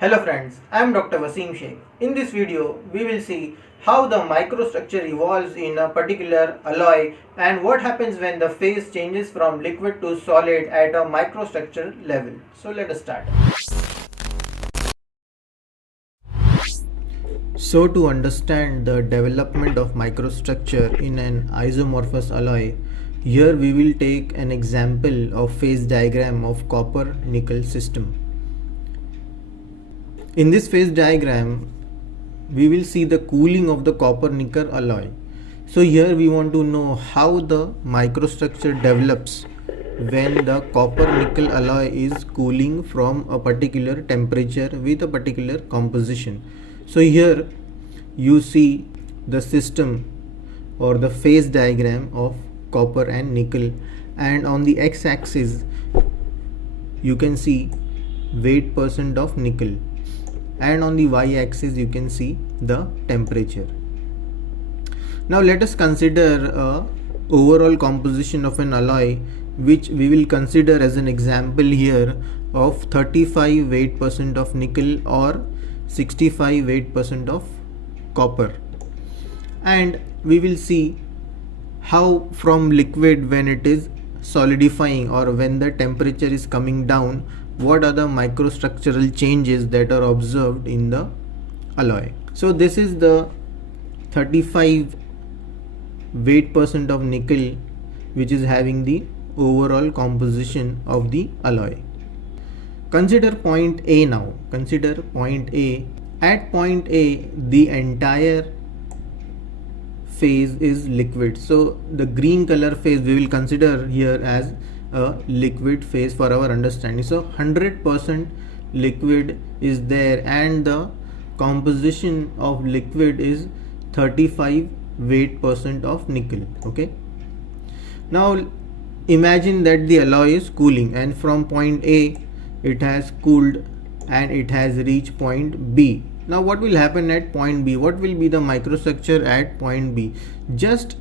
Hello friends, I am Dr. Vasim Shaikh. In this video, we will see how the microstructure evolves in a particular alloy and what happens when the phase changes from liquid to solid at a microstructure level. So let us start. So to understand the development of microstructure in an isomorphous alloy, here we will take an example of phase diagram of copper nickel system. In this phase diagram, we will see the cooling of the copper nickel alloy. So here we want to know how the microstructure develops when the copper nickel alloy is cooling from a particular temperature with a particular composition. So here you see the system or the phase diagram of copper and nickel, and on the x-axis you can see weight percent of nickel, and on the y-axis you can see the temperature. Now let us consider a overall composition of an alloy, which we will consider as an example here of 35 weight percent of nickel or 65 weight percent of copper, and we will see how from liquid, when it is solidifying or when the temperature is coming down, what are the microstructural changes that are observed in the alloy. So this is the 35 weight percent of nickel, which is having the overall composition of the alloy. Consider point A now. Consider point A. At point A, the entire phase is liquid. So the green color phase we will consider here as a liquid phase for our understanding. So 100% liquid is there, and the composition of liquid is 35 weight percent of nickel. Okay, now imagine that the alloy is cooling, and from point A it has cooled and it has reached point B. Now what will happen at point B? What will be the microstructure at point B? Just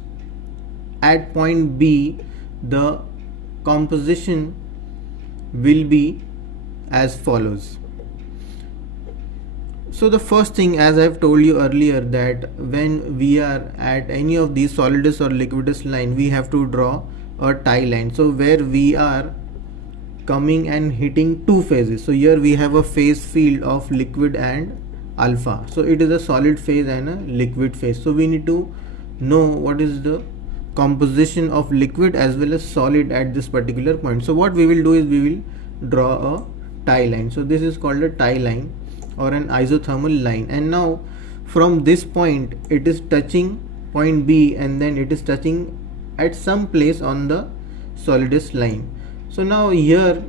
at point B, the composition will be as follows. So the first thing, as I have told you earlier, that when we are at any of these solidus or liquidus line, we have to draw a tie line. So where we are coming and hitting two phases. So here we have a phase field of liquid and alpha. So it is a solid phase and a liquid phase. So we need to know what is the composition of liquid as well as solid at this particular point. So what we will do is we will draw a tie line. So this is called a tie line or an isothermal line, and now from this point it is touching point B, and then it is touching at some place on the solidus line. So now here,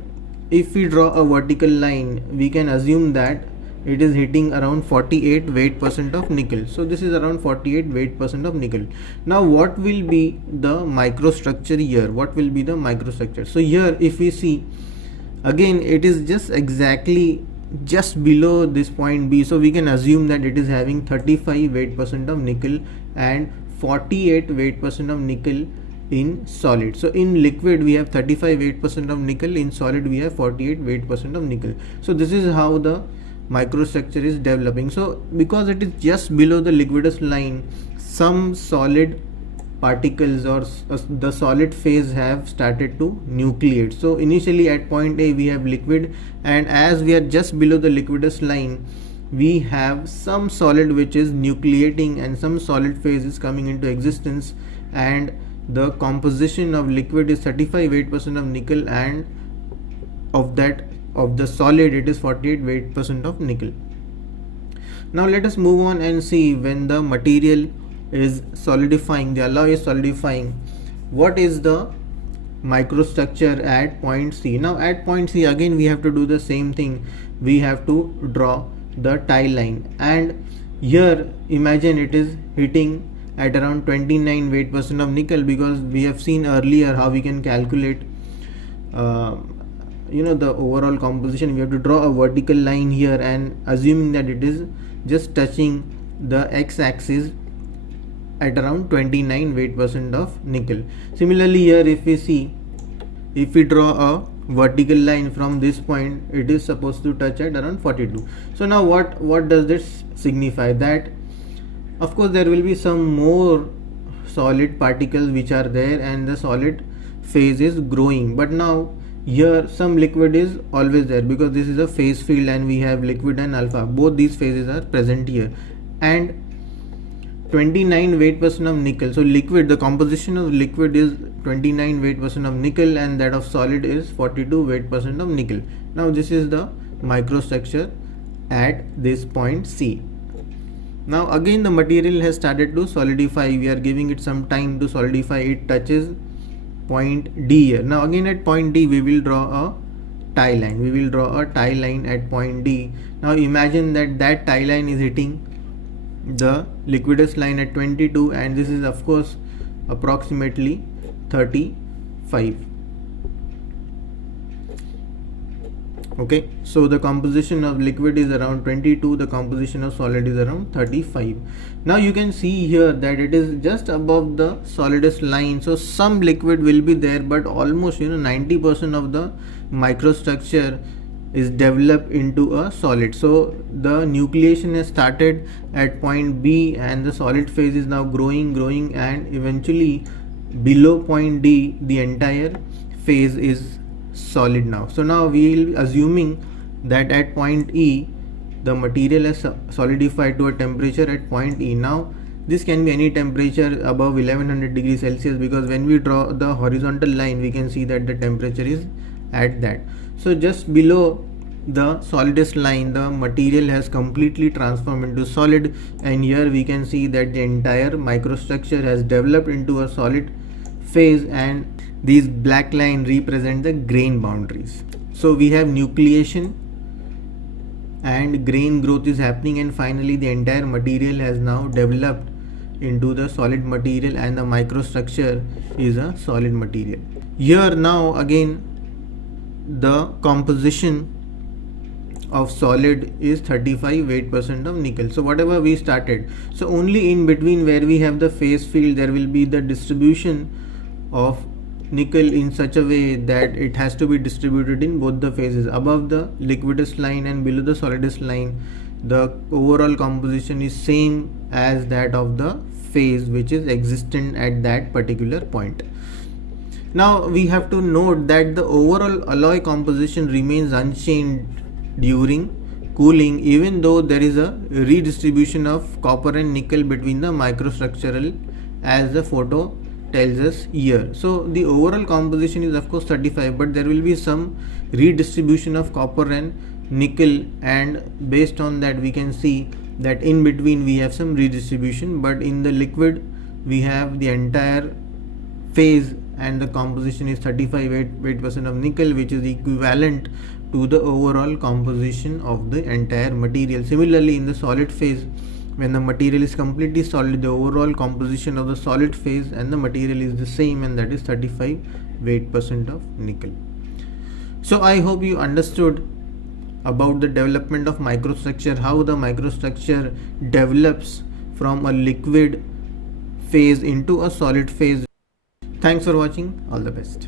if we draw a vertical line, we can assume that it is hitting around 48 weight percent of nickel. So this is around 48 weight percent of nickel. Now what will be the microstructure here? What will be the microstructure? So here if we see, again it is just exactly just below this point B. So we can assume that it is having 35 weight percent of nickel and 48 weight percent of nickel in solid. So in liquid we have 35 weight percent of nickel, in solid we have 48 weight percent of nickel. So this is how the microstructure is developing. So because it is just below the liquidus line, some solid particles or the solid phase have started to nucleate. So initially at point A we have liquid, and as we are just below the liquidus line, we have some solid which is nucleating and some solid phase is coming into existence, and the composition of liquid is 35 weight percent of nickel, and of that, of the solid, it is 48 weight percent of nickel. Now let us move on and see, when the material is solidifying, the alloy is solidifying, what is the microstructure at point C. Now at point C again we have to do the same thing. We have to draw the tie line, and here imagine it is hitting at around 29 weight percent of nickel, because we have seen earlier how we can calculate the overall composition. We have to draw a vertical line here, and assuming that it is just touching the x-axis at around 29 weight percent of nickel. Similarly here if we see, if we draw a vertical line from this point, it is supposed to touch at around 42. So now what does this signify? That of course there will be some more solid particles which are there and the solid phase is growing, but now here some liquid is always there because this is a phase field and we have liquid and alpha, both these phases are present here. And 29 weight percent of nickel, so liquid, the composition of liquid is 29 weight percent of nickel and that of solid is 42 weight percent of nickel. Now this is the microstructure at this point C. Now again the material has started to solidify, we are giving it some time to solidify, it touches point D here. Now again at point D we will draw a tie line, at point D. Now imagine that tie line is hitting the liquidus line at 22 and this is of course approximately 35. Okay, so the composition of liquid is around 22, the composition of solid is around 35. Now you can see here that it is just above the solidus line, so some liquid will be there, but almost 90% of the microstructure is developed into a solid. So the nucleation has started at point B and the solid phase is now growing and eventually below point D the entire phase is solid now. So now we will be assuming that at point E the material has solidified to a temperature at point E. Now this can be any temperature above 1100 degrees Celsius because when we draw the horizontal line we can see that the temperature is at that. So just below the solidus line the material has completely transformed into solid, and here we can see that the entire microstructure has developed into a solid phase and these black line represent the grain boundaries. So we have nucleation and grain growth is happening and finally the entire material has now developed into the solid material and the microstructure is a solid material. Here now again the composition of solid is 35 weight percent of nickel. So whatever we started, so only in between where we have the phase field there will be the distribution of nickel in such a way that it has to be distributed in both the phases. Above the liquidus line and below the solidus line the overall composition is same as that of the phase which is existent at that particular point. Now we have to note that the overall alloy composition remains unchanged during cooling even though there is a redistribution of copper and nickel between the microstructural as the photo tells us here. So the overall composition is of course 35, but there will be some redistribution of copper and nickel, and based on that we can see that in between we have some redistribution, but in the liquid we have the entire phase and the composition is 35 weight percent of nickel, which is equivalent to the overall composition of the entire material. Similarly in the solid phase, when the material is completely solid, the overall composition of the solid phase and the material is the same, and that is 35 weight percent of nickel. So I hope you understood about the development of microstructure, how the microstructure develops from a liquid phase into a solid phase. Thanks for watching. All the best.